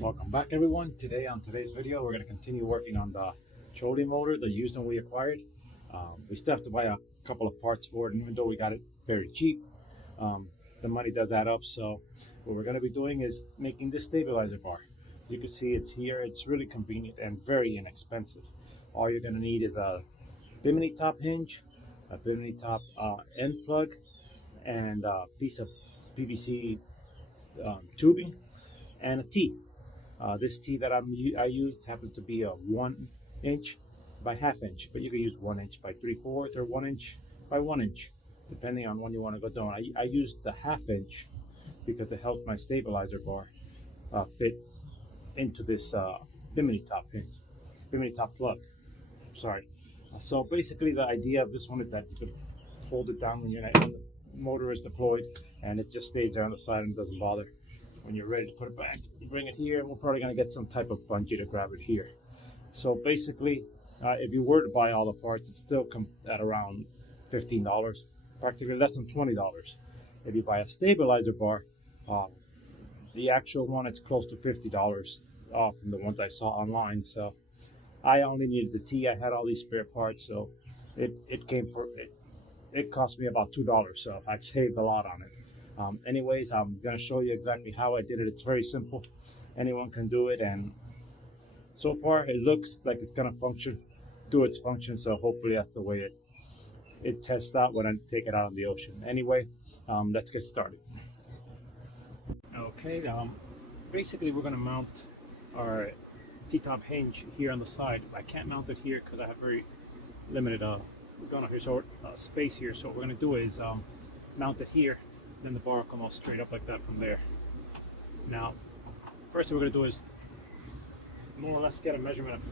Welcome back, everyone. On today's video, we're going to continue working on the trolling motor, the used one we acquired. We still have to buy a couple of parts for it, and even though we got it very cheap, the money does add up. So what we're going to be doing is making this stabilizer bar. You can see it's here. It's really convenient and very inexpensive. All you're going to need is a Bimini top hinge, a Bimini top end plug, and a piece of PVC tubing, and a T. This T that I used happens to be a 1 inch by ½ inch, but you can use 1 inch by 3/4 or 1 inch by 1 inch, depending on when you want to go down. I used the ½ inch because it helped my stabilizer bar fit into this Bimini top hinge, Bimini top plug. Sorry. So basically, the idea of this one is that you can hold it down when the motor is deployed, and it just stays there on the side and doesn't bother. When you're ready to put it back, you bring it here, and we're probably going to get some type of bungee to grab it here. So basically, if you were to buy all the parts, it still comes at around $15, practically less than $20. If you buy a stabilizer bar, the actual one, it's close to $50 off from the ones I saw online. So I only needed the T. I had all these spare parts, so it cost me about $2. So I saved a lot on it. Anyways, I'm going to show you exactly how I did it. It's very simple. Anyone can do it, and so far it looks like it's going to do its function, so hopefully that's the way it tests out when I take it out of the ocean. Anyway, let's get started. Okay, basically we're going to mount our T-top hinge here on the side. I can't mount it here because I have very limited space here, so what we're going to do is mount it here. Then the bar will come all straight up like that from there. Now, first thing we're going to do is more or less get a measurement of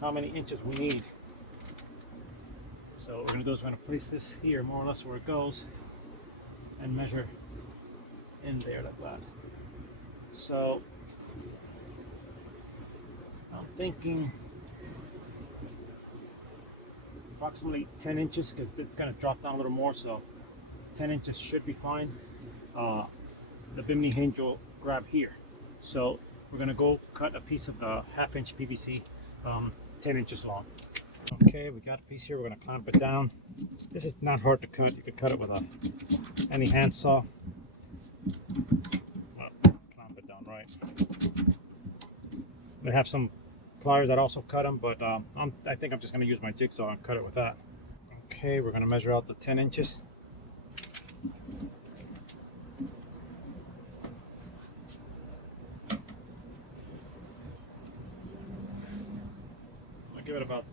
how many inches we need. So what we're going to do is we're going to place this here more or less where it goes and measure in there like that. So I'm thinking approximately 10 inches because it's going to drop down a little more, so 10 inches should be fine. The Bimini hinge will grab here. So we're going to go cut a piece of the ½ inch PVC 10 inches long. Okay, we got a piece here. We're going to clamp it down. This is not hard to cut. You can cut it with any handsaw. Let's clamp it down right. We have some pliers that also cut them, but I think I'm just going to use my jigsaw and cut it with that. Okay, we're going to measure out the 10 inches. Give it about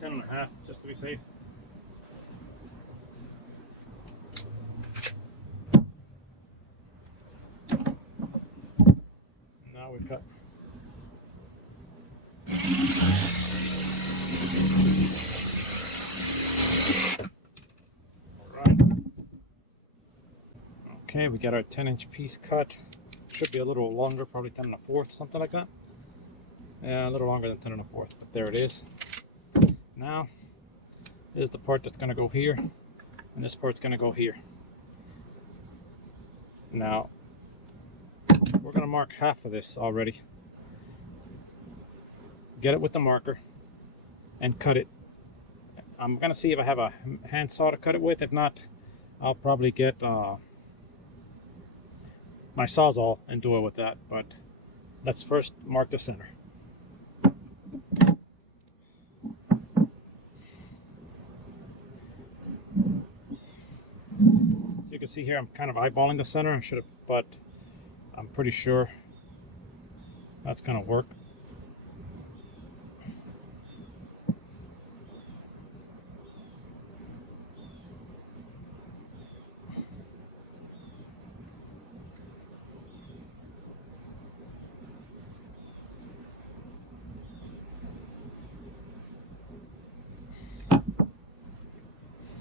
10.5 just to be safe. Now we cut. Alright. Okay, we got our 10-inch piece cut. Should be a little longer, probably 10 1/4, something like that. Yeah, a little longer than 10 1/4, but there it is. Now, this is the part that's going to go here, and this part's going to go here. Now, we're going to mark half of this already. Get it with the marker and cut it. I'm going to see if I have a handsaw to cut it with. If not, I'll probably get my Sawzall and do it with that. But let's first mark the center. You can see here I'm kind of eyeballing the center. But I'm pretty sure that's going to work.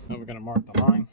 Now we're going to mark the line.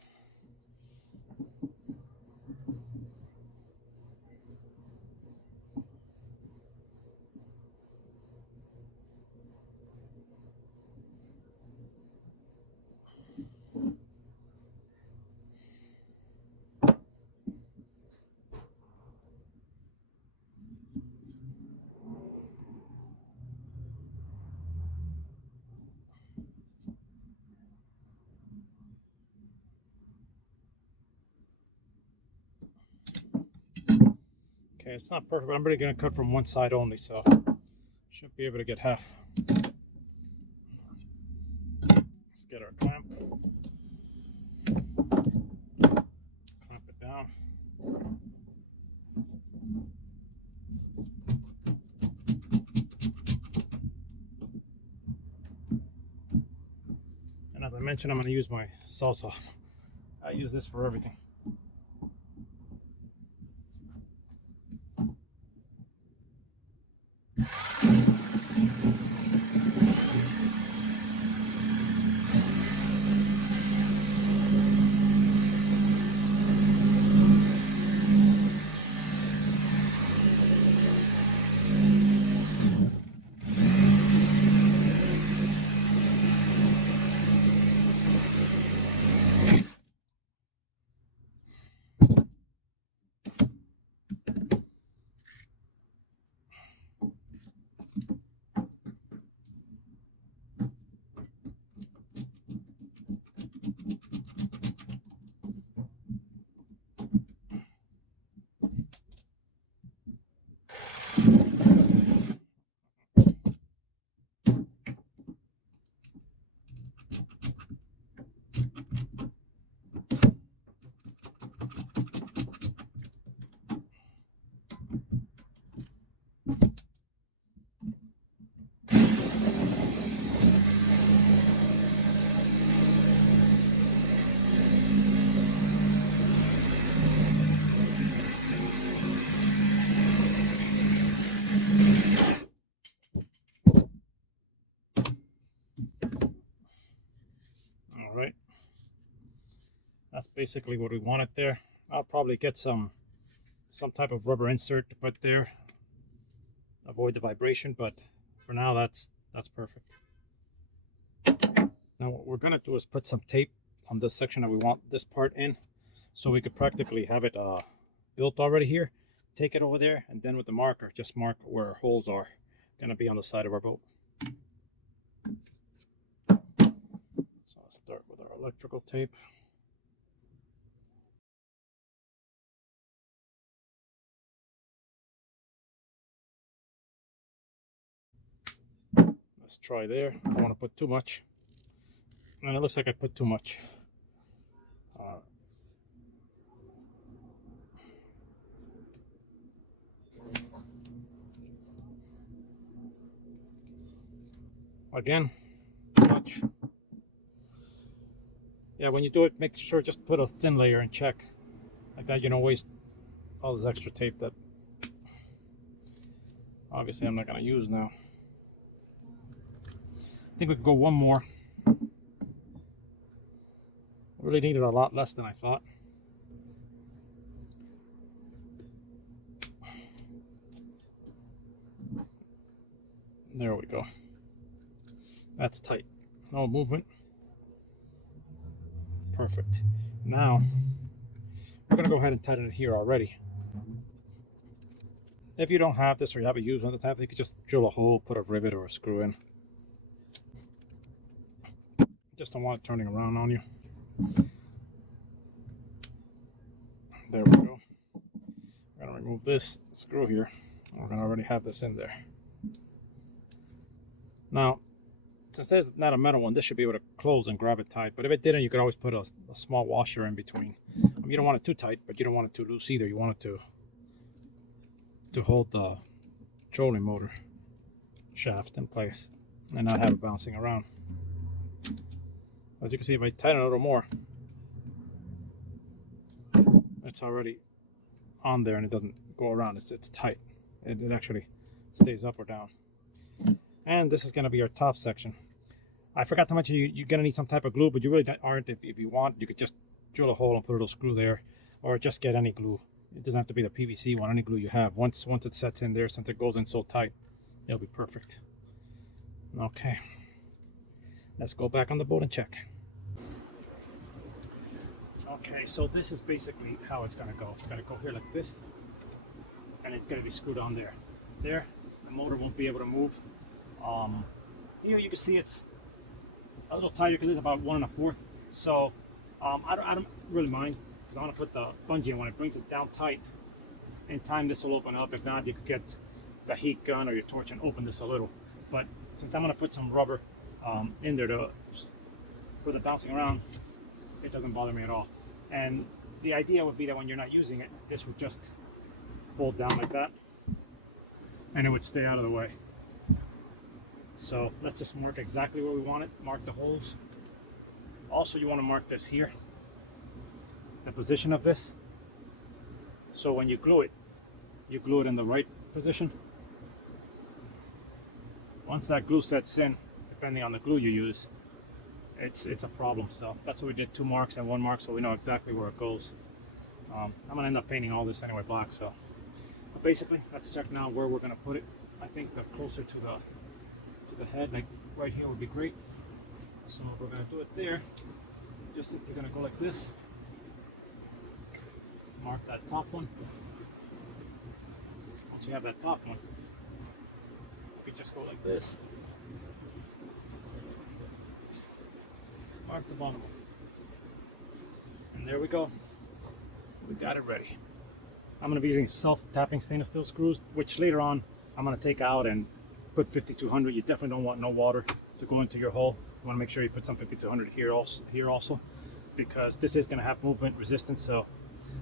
Okay, it's not perfect, but I'm really going to cut from one side only, so should be able to get half. Let's get our clamp. Clamp it down. And as I mentioned, I'm going to use my saw. I use this for everything. All right, that's basically what we wanted there. I'll probably get some type of rubber insert to put there, avoid the vibration, but for now that's perfect. Now what we're gonna do is put some tape on this section that we want this part in, so we could practically have it built already here. Take it over there, and then with the marker, just mark where holes are gonna be on the side of our boat. So let's start with our electrical tape. Let's try there. I don't want to put too much. And it looks like I put too much. Again, too much. Yeah, when you do it, make sure just put a thin layer and check. Like that, you don't waste all this extra tape that obviously I'm not going to use now. I think we could go one more. I really needed a lot less than I thought. There we go. That's tight. No movement. Perfect. Now, we're going to go ahead and tighten it here already. If you don't have this, or you have a used one at the time, you could just drill a hole, put a rivet or a screw in. Just don't want it turning around on you. There we go. We're going to remove this screw here. We're going to already have this in there. Now, since there's not a metal one, this should be able to close and grab it tight. But if it didn't, you could always put a small washer in between. You don't want it too tight, but you don't want it too loose either. You want it to hold the trolling motor shaft in place and not have it bouncing around. As you can see, if I tighten it a little more, it's already on there and it doesn't go around. It's tight. It actually stays up or down. And this is going to be our top section. I forgot to mention you're going to need some type of glue, but you really aren't. If you want, you could just drill a hole and put a little screw there, or just get any glue. It doesn't have to be the PVC one, any glue you have. Once it sets in there, since it goes in so tight, it'll be perfect. Okay, let's go back on the boat and check. Okay, so this is basically how it's going to go. It's going to go here like this, and it's going to be screwed on there. There, the motor won't be able to move. Here you can see it's a little tighter because it's about 1 1/4. So I don't really mind, because I want to put the bungee in when it brings it down tight. In time, this will open up. If not, you could get the heat gun or your torch and open this a little. But since I'm going to put some rubber in there for the bouncing around, it doesn't bother me at all. And the idea would be that when you're not using it, this would just fold down like that, and it would stay out of the way. So let's just mark exactly where we want it, mark the holes. Also, you want to mark this here, the position of this. So when you glue it in the right position. Once that glue sets in, depending on the glue you use, it's a problem. So that's why we did 2 marks and 1 mark, so we know exactly where it goes. I'm gonna end up painting all this anyway black. So but basically, let's check now where we're gonna put it. I think the closer to the head, like right here, would be great. So we're gonna do it there. Just simply gonna go like this. Mark that top one. Once you have that top one, you just go like this. Mark the bottom one. And there we go. We got it ready. I'm going to be using self-tapping stainless steel screws, which later on I'm going to take out and put 5200. You definitely don't want no water to go into your hole. You want to make sure you put some 5200 here also, because this is going to have movement resistance. So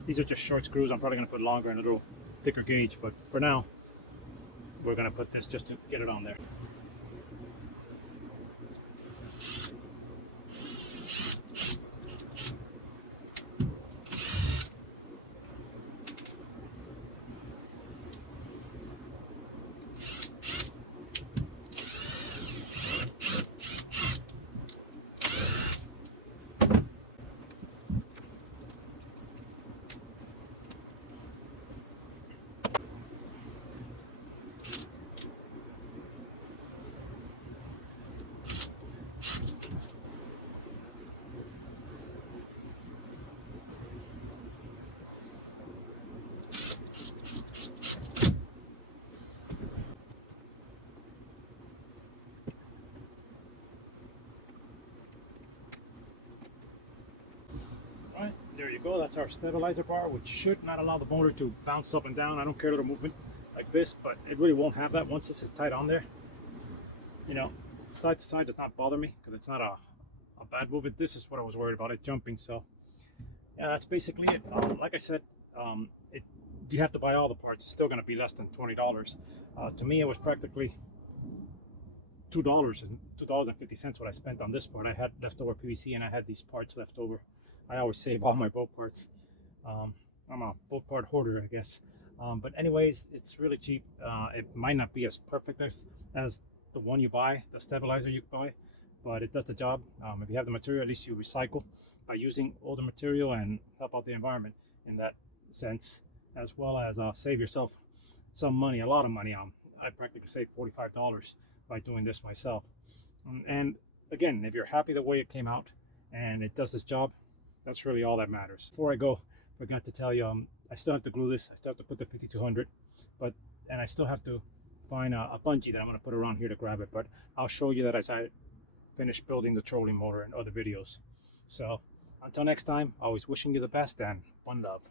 these are just short screws. I'm probably going to put longer and a little thicker gauge, but for now we're going to put this just to get it on there. Alright, there you go. That's our stabilizer bar, which should not allow the motor to bounce up and down. I don't care a little movement like this, but it really won't have that once this is tight on there. You know, side to side does not bother me because it's not a bad movement. This is what I was worried about, it jumping. So yeah, that's basically it. Like I said, you have to buy all the parts. It's still going to be less than $20. To me, it was practically $2.50 what I spent on this part. I had leftover PVC and I had these parts left over. I always save all my boat parts. I'm a boat part hoarder, I guess. But anyways, it's really cheap. It might not be as perfect as the one you buy, the stabilizer you buy, but it does the job. If you have the material, at least you recycle by using older material and help out the environment in that sense, as well as save yourself some money, a lot of money. I practically saved $45 by doing this myself. And again, if you're happy the way it came out and it does this job, that's really all that matters. Before I go, I forgot to tell you, I still have to glue this. I still have to put the 5200, and I still have to find a bungee that I'm going to put around here to grab it. But I'll show you that as I finish building the trolling motor in other videos. So until next time, always wishing you the best and one love.